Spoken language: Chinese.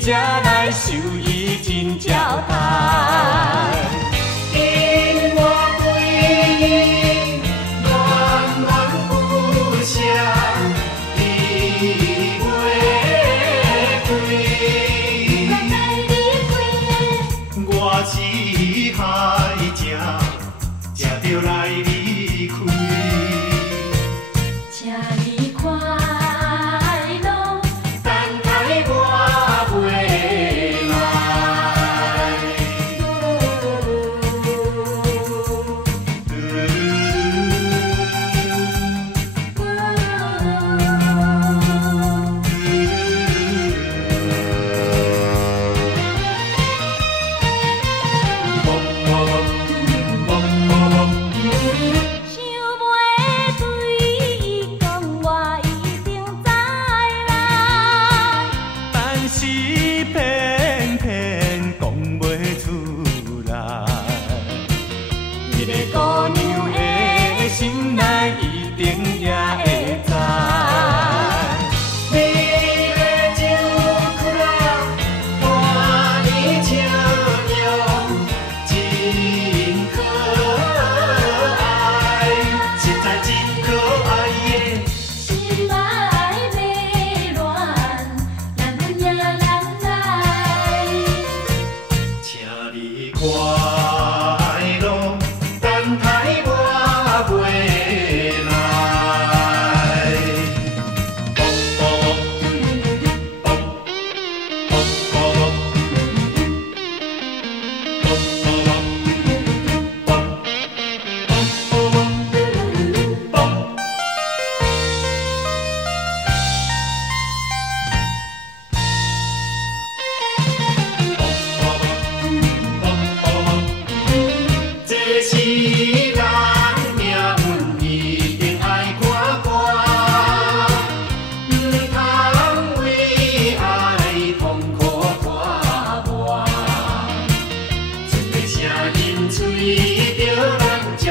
才来受伊真交代。因我对你恋恋不舍，你袂归。我只害食着来离开。请你快乐，等待我回来。想袂对伊讲，我一定知来。但是偏偏讲袂出来。迄个姑娘的心内一定也会知。你的酒窟啦，看你笑容真可爱，实在真可爱耶。心爱袂乱，咱分也人来。请你快乐，等待我回来。这是咱命运，一定爱看看，唔通为爱痛苦拖磨。一个声音，嘴着咱将。